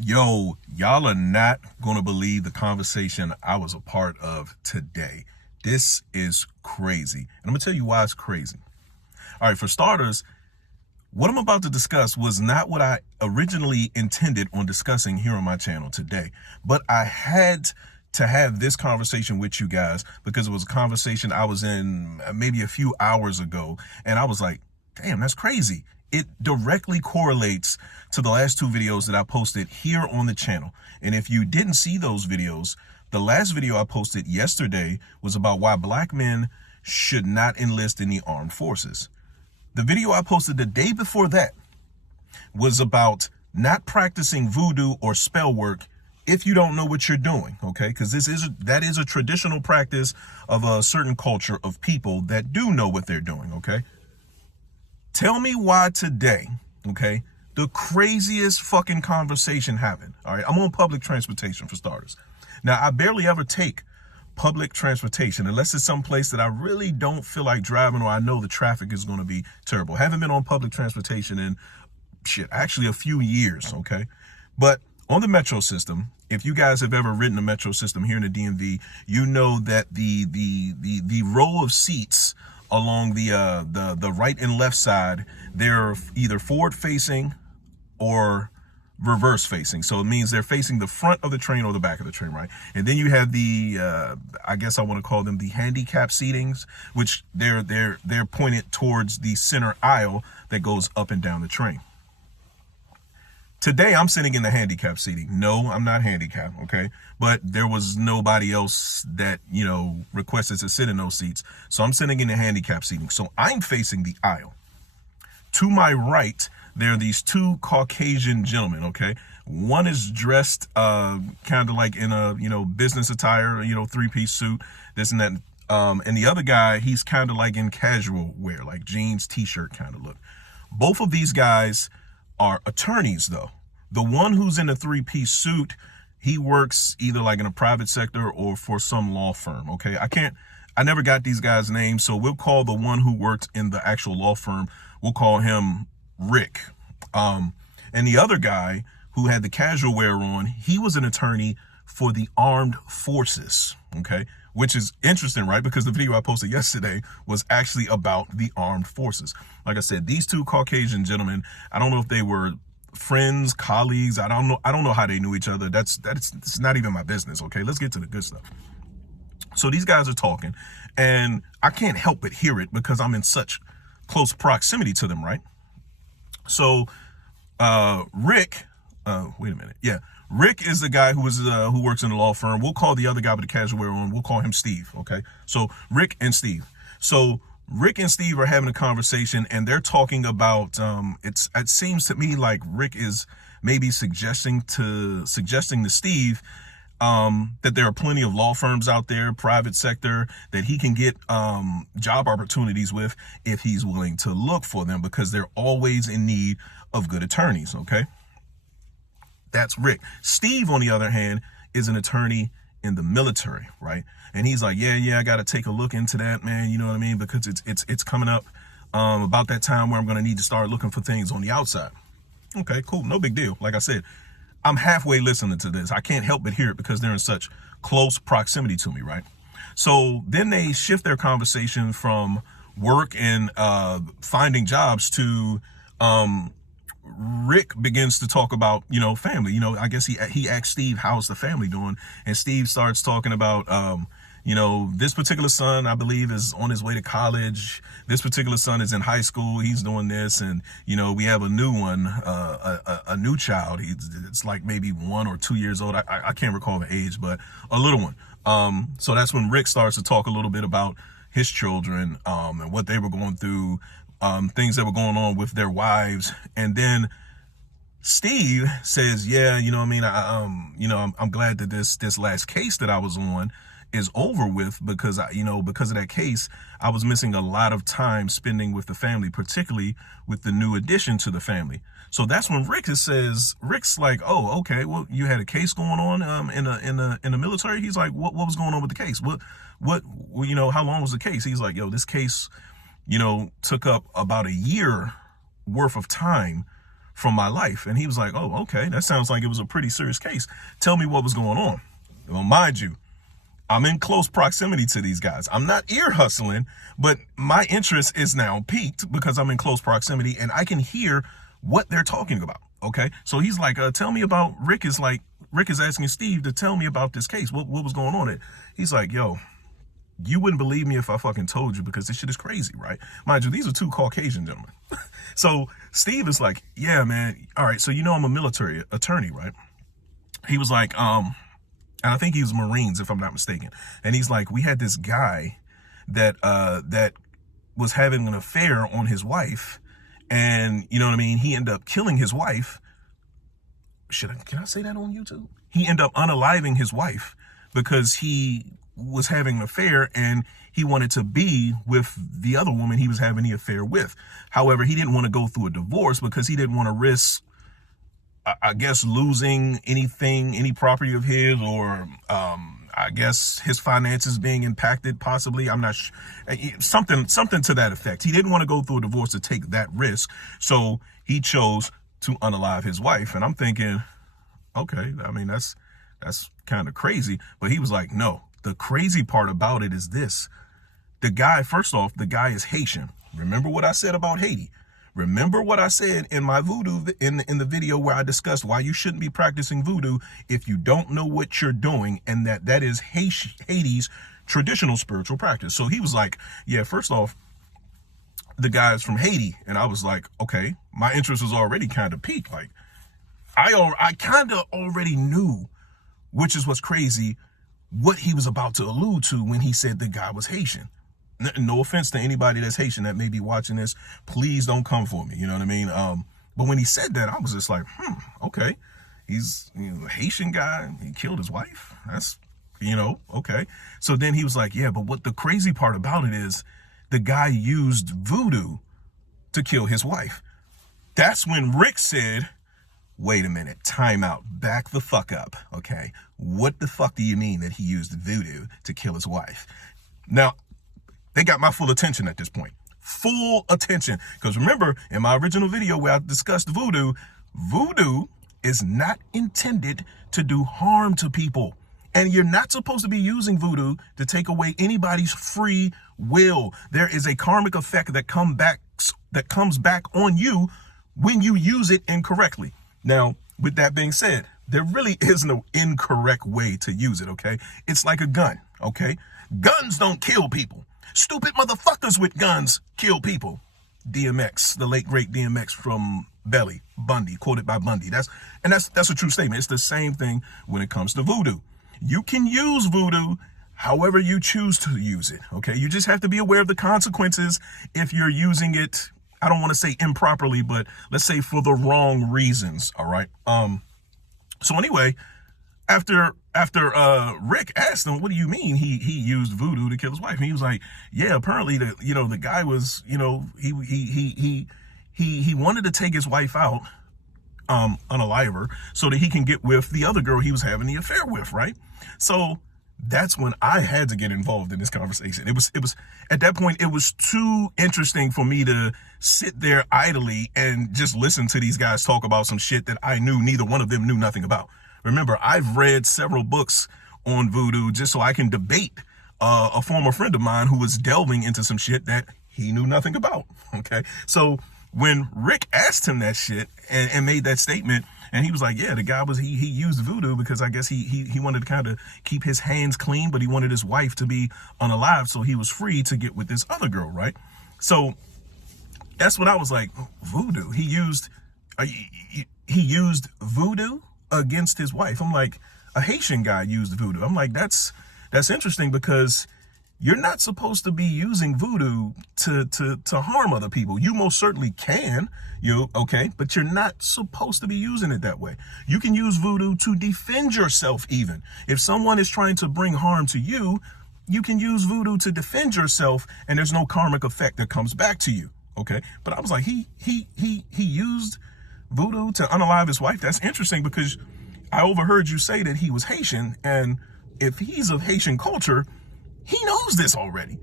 Yo, y'all are not going to believe the conversation I was a part of today. This is crazy. And I'm going to tell you why it's crazy. All right, for starters, what I'm about to discuss was not what I originally intended on discussing here on my channel today. But I had to have this conversation with you guys because it was a conversation I was in maybe a few hours ago. And I was like, damn, that's crazy. It directly correlates to the last two videos that I posted here on the channel. And if you didn't see those videos, the last video I posted yesterday was about why black men should not enlist in the armed forces. The video I posted the day before that was about not practicing voodoo or spell work if you don't know what you're doing, okay? Because that is a traditional practice of a certain culture of people that do know what they're doing, okay? Tell me why today, okay, the craziest fucking conversation happened. All right, I'm on public transportation for starters. Now, I barely ever take public transportation unless it's someplace that I really don't feel like driving or I know the traffic is going to be terrible. Haven't been on public transportation in actually a few years, okay? But on the metro system, if you guys have ever ridden the metro system here in the DMV, you know that the row of seats along the right and left side, they're either forward facing or reverse facing. So it means they're facing the front of the train or the back of the train, right? And then you have the I guess I want to call them the handicap seatings, which they're pointed towards the center aisle that goes up and down the train. Today, I'm sitting in the handicap seating. No, I'm not handicapped, okay? But there was nobody else that, requested to sit in those seats. So I'm sitting in the handicap seating. So I'm facing the aisle. To my right, there are these two Caucasian gentlemen, okay? One is dressed kind of like in a, business attire, three-piece suit, this and that. And the other guy, he's kind of like in casual wear, like jeans, t-shirt kind of look. Both of these guys are attorneys, though. The one who's in a three-piece suit, he works either like in a private sector or for some law firm, okay? I never got these guys' names, so we'll call the one who works in the actual law firm, we'll call him Rick. And the other guy who had the casual wear on, he was an attorney for the armed forces, okay? Which is interesting, right? Because the video I posted yesterday was actually about the armed forces. Like I said, these two Caucasian gentlemen, I don't know if they were friends, colleagues. I don't know how they knew each other. That's not even my business, okay? Let's get to the good stuff. So these guys are talking, and I can't help but hear it because I'm in such close proximity to them, right? So Rick, wait a minute. Yeah. Rick is the guy who works in the law firm. We'll call the other guy with the casual wear on, we'll call him Steve, okay? So Rick and Steve. So Rick and Steve are having a conversation, and they're talking about, it seems to me like Rick is maybe suggesting to Steve that there are plenty of law firms out there, private sector, that he can get job opportunities with if he's willing to look for them, because they're always in need of good attorneys, okay? That's Rick. Steve, on the other hand, is an attorney in the military, right? And he's like, yeah, I got to take a look into that, man. You know what I mean? Because it's coming up about that time where I'm going to need to start looking for things on the outside. Okay, cool. No big deal. Like I said, I'm halfway listening to this. I can't help but hear it because they're in such close proximity to me, right? So then they shift their conversation from work and finding jobs to Rick begins to talk about, family. I guess he asked Steve, how's the family doing? And Steve starts talking about, this particular son, I believe, is on his way to college. This particular son is in high school. He's doing this. And, we have a new one, a new child. It's like maybe 1 or 2 years old. I can't recall the age, but a little one. So that's when Rick starts to talk a little bit about his children and what they were going through, things that were going on with their wives. And then Steve says, yeah, I'm glad that this last case that I was on is over with, because because of that case, I was missing a lot of time spending with the family, particularly with the new addition to the family. So that's when Rick's like, oh, okay, well, you had a case going on in the military. He's like, what was going on with the case? What how long was the case? He's like, yo, this case, took up about a year worth of time from my life. And he was like, oh, okay, that sounds like it was a pretty serious case. Tell me what was going on. Well, mind you, I'm in close proximity to these guys. I'm not ear hustling, but my interest is now piqued because I'm in close proximity and I can hear what they're talking about. Okay. So he's like, tell me about Rick is asking Steve to tell me about this case. What was going on? He's like, yo, you wouldn't believe me if I fucking told you because this shit is crazy, right? Mind you, these are two Caucasian gentlemen. So Steve is like, yeah, man. All right. So, I'm a military attorney, right? He was like, and I think he was Marines, if I'm not mistaken. And he's like, we had this guy that was having an affair on his wife. And you know what I mean? He ended up killing his wife. Can I say that on YouTube? He ended up unaliving his wife because he was having an affair and he wanted to be with the other woman he was having the affair with. However, he didn't want to go through a divorce because he didn't want to risk, I guess, losing anything, any property of his, or I guess his finances being impacted, possibly. I'm not sure. Something to that effect. He didn't want to go through a divorce to take that risk. So he chose to unalive his wife. And I'm thinking, okay, I mean, that's kind of crazy. But he was like, no, the crazy part about it is this. The guy, first off, the guy is Haitian. Remember what I said about Haiti? Remember what I said in my voodoo, in the video where I discussed why you shouldn't be practicing voodoo if you don't know what you're doing, and that is Haiti's traditional spiritual practice. So he was like, yeah, first off, the guy's from Haiti. And I was like, okay, my interest was already kind of piqued. Like, I kind of already knew, which is what's crazy, what he was about to allude to when he said the guy was Haitian. No offense to anybody that's Haitian that may be watching this. Please don't come for me. You know what I mean? But when he said that, I was just like, okay. He's a Haitian guy. He killed his wife. That's, okay. So then he was like, yeah, but what the crazy part about it is the guy used voodoo to kill his wife. That's when Rick said, wait a minute, time out, back the fuck up. Okay. What the fuck do you mean that he used voodoo to kill his wife? Now, they got my full attention at this point. Full attention. Because remember, in my original video where I discussed voodoo is not intended to do harm to people. And you're not supposed to be using voodoo to take away anybody's free will. There is a karmic effect that comes back on you when you use it incorrectly. Now, with that being said, there really is no incorrect way to use it, okay? It's like a gun, okay? Guns don't kill people. Stupid motherfuckers with guns kill people. DMX, the late great DMX from Belly, Bundy, quoted by Bundy. That's a true statement. It's the same thing when it comes to voodoo. You can use voodoo however you choose to use it, okay? You just have to be aware of the consequences if you're using it, I don't want to say improperly, but let's say for the wrong reasons, all right? So anyway, after Rick asked him, what do you mean he used voodoo to kill his wife? And he was like, yeah, apparently the guy was, he wanted to take his wife out, unalive her, so that he can get with the other girl he was having the affair with, right? So that's when I had to get involved in this conversation. It was at that point, it was too interesting for me to sit there idly and just listen to these guys talk about some shit that I knew neither one of them knew nothing about. Remember, I've read several books on voodoo just so I can debate a former friend of mine who was delving into some shit that he knew nothing about, okay? So when Rick asked him that shit and made that statement, and he was like, yeah, the guy was, he used voodoo because I guess he wanted to kind of keep his hands clean, but he wanted his wife to be unalive, so he was free to get with this other girl, right? So that's when I was like, voodoo. He used voodoo against his wife. I'm like, a Haitian guy used voodoo. I'm like, that's interesting because you're not supposed to be using voodoo to harm other people. You most certainly can, okay, but you're not supposed to be using it that way. You can use voodoo to defend yourself even. If someone is trying to bring harm to you, you can use voodoo to defend yourself and there's no karmic effect that comes back to you, okay? But I was like, he used voodoo to unalive his wife. That's interesting because I overheard you say that he was Haitian, and if he's of Haitian culture, he knows this already.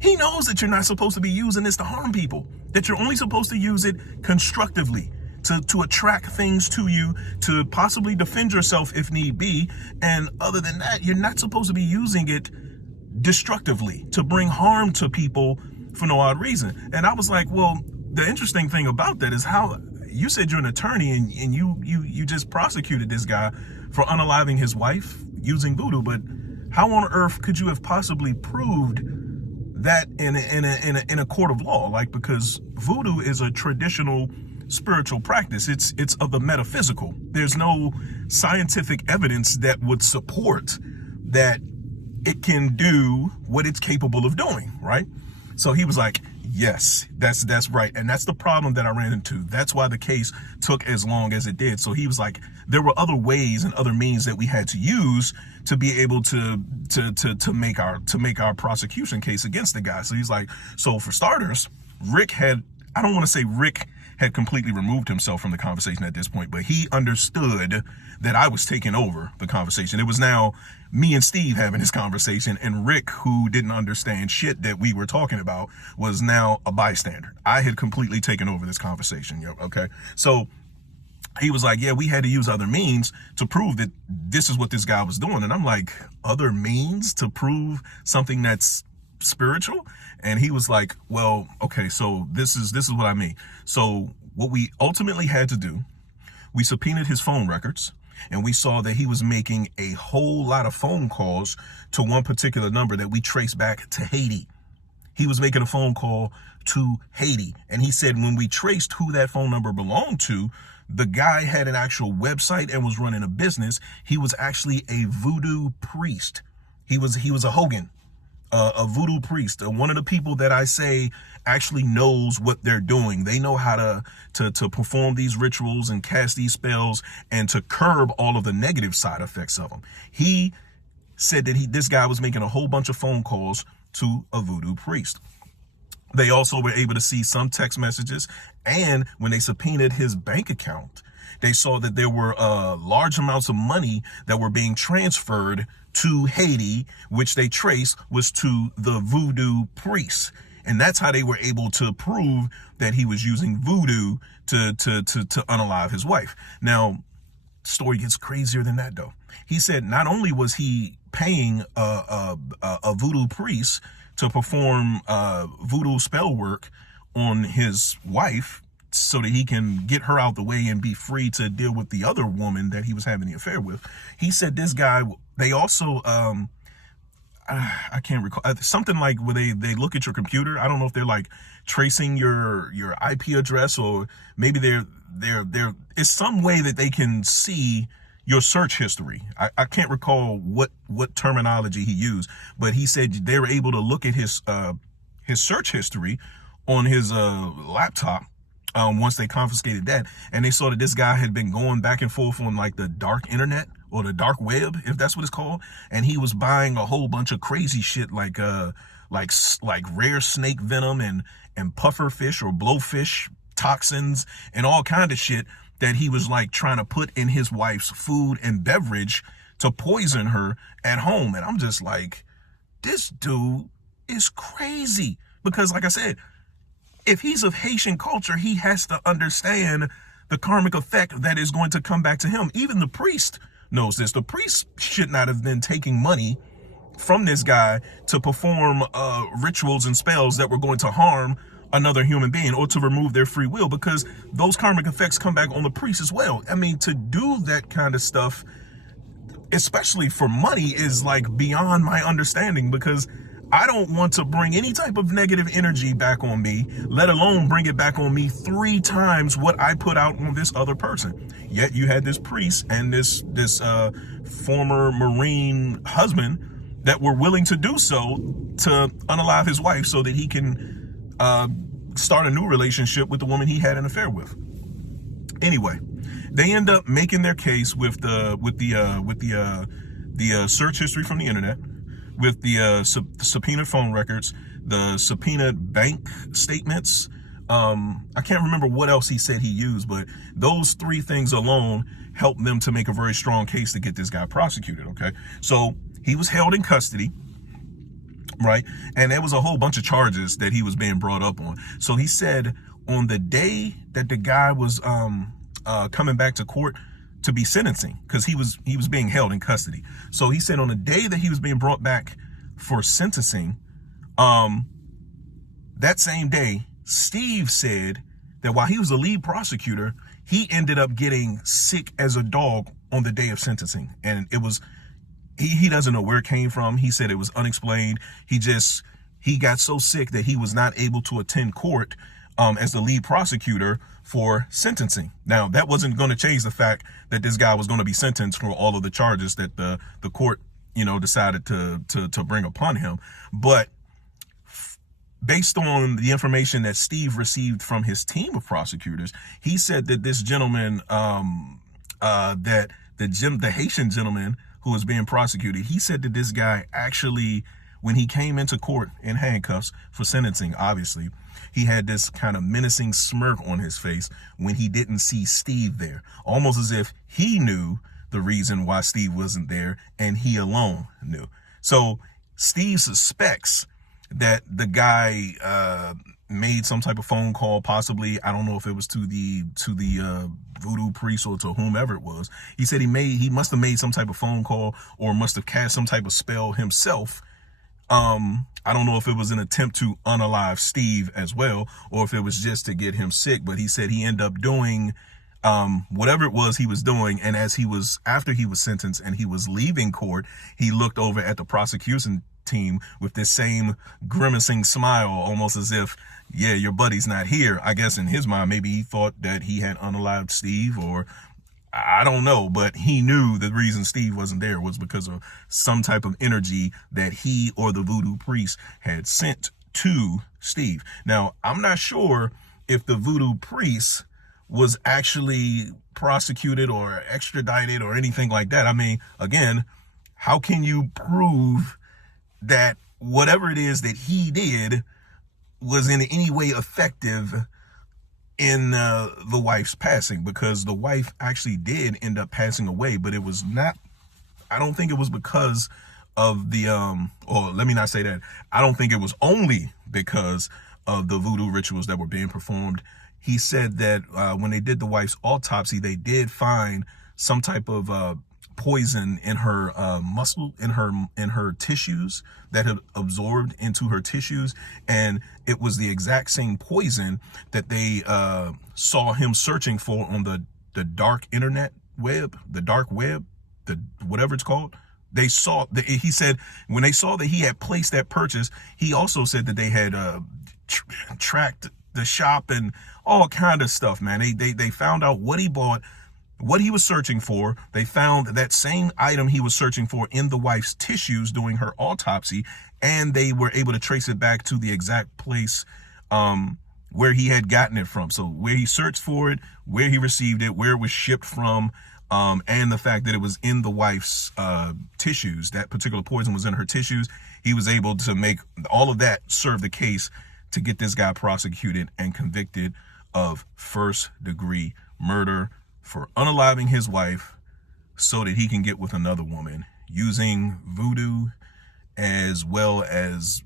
He knows that you're not supposed to be using this to harm people, that you're only supposed to use it constructively, to attract things to you, to possibly defend yourself if need be. And other than that, you're not supposed to be using it destructively to bring harm to people for no odd reason. And I was like, well, the interesting thing about that is how you said you're an attorney and you just prosecuted this guy for unaliving his wife using voodoo, but how on earth could you have possibly proved that in a court of law? Like, because voodoo is a traditional spiritual practice. It's of the metaphysical. There's no scientific evidence that would support that it can do what it's capable of doing, right? So he was like, yes, that's right. And that's the problem that I ran into. That's why the case took as long as it did. So he was like, there were other ways and other means that we had to use to be able to make our prosecution case against the guy. So he's like, so for starters, I don't want to say Rick had completely removed himself from the conversation at this point, but he understood that I was taking over the conversation. It was now me and Steve having this conversation, and Rick, who didn't understand shit that we were talking about, was now a bystander. I had completely taken over this conversation. Okay. So he was like, yeah, we had to use other means to prove that this is what this guy was doing. And I'm like, other means to prove something that's spiritual? And he was like, well, okay, so this is what I mean. So what we ultimately had to do, we subpoenaed his phone records, and we saw that he was making a whole lot of phone calls to one particular number that we traced back to Haiti. He was making a phone call to Haiti. And he said when we traced who that phone number belonged to, the guy had an actual website and was running a business. He was actually a voodoo priest. He was a Hogan, a voodoo priest, one of the people that I say actually knows what they're doing. They know how to perform these rituals and cast these spells and to curb all of the negative side effects of them. He said that this guy was making a whole bunch of phone calls to a voodoo priest. They also were able to see some text messages, and when they subpoenaed his bank account, they saw that there were large amounts of money that were being transferred to Haiti, which they traced was to the voodoo priest. And that's how they were able to prove that he was using voodoo to unalive his wife. Now, the story gets crazier than that, though. He said not only was he paying a voodoo priest to perform voodoo spell work on his wife so that he can get her out the way and be free to deal with the other woman that he was having the affair with. He said this guy, they also, I can't recall, something like where they look at your computer. I don't know if they're like tracing your IP address, or maybe they're it's some way that they can see your search history. I can't recall what terminology he used, but he said they were able to look at his search history on his laptop once they confiscated that, and they saw that this guy had been going back and forth on like the dark internet or the dark web, if that's what it's called, and he was buying a whole bunch of crazy shit like rare snake venom and puffer fish or blowfish toxins and all kind of shit that he was like trying to put in his wife's food and beverage to poison her at home. And I'm just like, this dude is crazy, because like I said, if he's of Haitian culture, he has to understand the karmic effect that is going to come back to him. Even the priest knows this. The priest should not have been taking money from this guy to perform rituals and spells that were going to harm another human being or to remove their free will, because those karmic effects come back on the priest as well. I mean, to do that kind of stuff, especially for money, is like beyond my understanding, because I don't want to bring any type of negative energy back on me, let alone bring it back on me 3 times what I put out on this other person. Yet you had this priest and this former Marine husband that were willing to do so to unalive his wife so that he can start a new relationship with the woman he had an affair with. Anyway, they end up making their case with the search history from the internet, with the subpoenaed phone records, the subpoenaed bank statements. I can't remember what else he said he used, but those 3 things alone helped them to make a very strong case to get this guy prosecuted. Okay, so he was held in custody, right? And there was a whole bunch of charges that he was being brought up on. So he said on the day that the guy was coming back to court to be sentencing, because he was being held in custody. So he said on the day that he was being brought back for sentencing, that same day, Steve said that while he was the lead prosecutor, he ended up getting sick as a dog on the day of sentencing. And it was, he doesn't know where it came from. He said it was unexplained. He got so sick that he was not able to attend court as the lead prosecutor for sentencing. Now, that wasn't going to change the fact that this guy was going to be sentenced for all of the charges that the court, decided to bring upon him. But based on the information that Steve received from his team of prosecutors, he said that this gentleman, that the Haitian gentleman who was being prosecuted, he said that this guy actually, when he came into court in handcuffs for sentencing, obviously, he had this kind of menacing smirk on his face when he didn't see Steve there, almost as if he knew the reason why Steve wasn't there and he alone knew. So Steve suspects that the guy made some type of phone call, possibly, I don't know if it was to the voodoo priest or to whomever it was. He said he must have made some type of phone call or must have cast some type of spell himself. I don't know if it was an attempt to unalive Steve as well, or if it was just to get him sick, but he said he ended up doing whatever it was he was doing. And after he was sentenced and he was leaving court, he looked over at the prosecution team with this same grimacing smile, almost as if, yeah, your buddy's not here. I guess in his mind, maybe he thought that he had unalived Steve, or I don't know, but he knew the reason Steve wasn't there was because of some type of energy that he or the voodoo priest had sent to Steve. Now, I'm not sure if the voodoo priest was actually prosecuted or extradited or anything like that. I mean, again, how can you prove that whatever it is that he did was in any way effective in the wife's passing? Because the wife actually did end up passing away, but it was not, I don't think it was because of the, or let me not say that. I don't think it was only because of the voodoo rituals that were being performed. He said that when they did the wife's autopsy, they did find some type of poison in her muscle, in her tissues, that had absorbed into her tissues, and it was the exact same poison that they saw him searching for on the dark internet web, the dark web, the whatever it's called. They saw that, he said, when they saw that he had placed that purchase, he also said that they had tracked the shop and all kind of stuff, man. They found out what he bought, what he was searching for. They found that same item he was searching for in the wife's tissues during her autopsy, and they were able to trace it back to the exact place where he had gotten it from. So where he searched for it, where he received it, where it was shipped from, and the fact that it was in the wife's tissues, that particular poison was in her tissues. He was able to make all of that serve the case to get this guy prosecuted and convicted of first-degree murder for unaliving his wife so that he can get with another woman, using voodoo as well as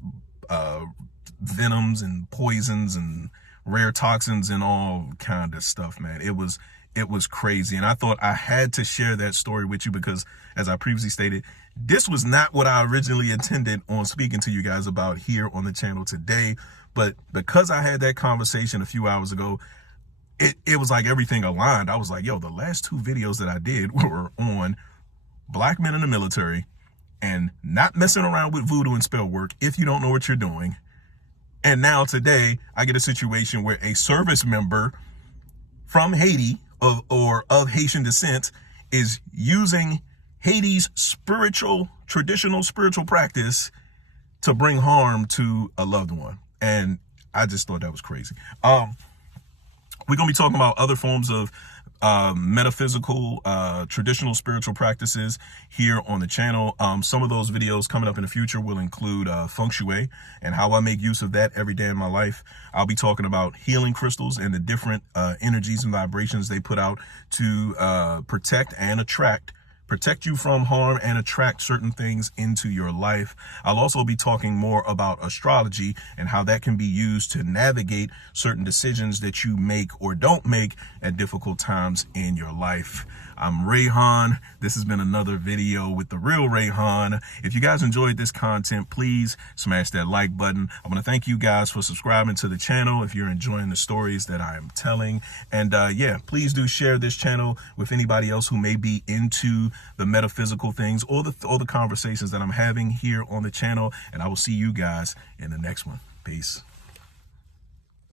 venoms and poisons and rare toxins and all kind of stuff, man. It was crazy. And I thought I had to share that story with you because, as I previously stated, this was not what I originally intended on speaking to you guys about here on the channel today. But because I had that conversation a few hours ago, it was like everything aligned. I was like, yo, the last two videos that I did were on black men in the military and not messing around with voodoo and spell work if you don't know what you're doing. And now today I get a situation where a service member from Haiti of Haitian descent is using Haiti's traditional spiritual practice to bring harm to a loved one. And I just thought that was crazy. We're going to be talking about other forms of metaphysical, traditional spiritual practices here on the channel. Some of those videos coming up in the future will include feng shui and how I make use of that every day in my life. I'll be talking about healing crystals and the different energies and vibrations they put out to protect and attract protect you from harm and attract certain things into your life. I'll also be talking more about astrology and how that can be used to navigate certain decisions that you make or don't make at difficult times in your life. I'm Rayhan. This has been another video with the real Rayhan. If you guys enjoyed this content, please smash that like button. I want to thank you guys for subscribing to the channel if you're enjoying the stories that I am telling. And yeah, please do share this channel with anybody else who may be into the metaphysical things or the conversations that I'm having here on the channel. And I will see you guys in the next one. Peace.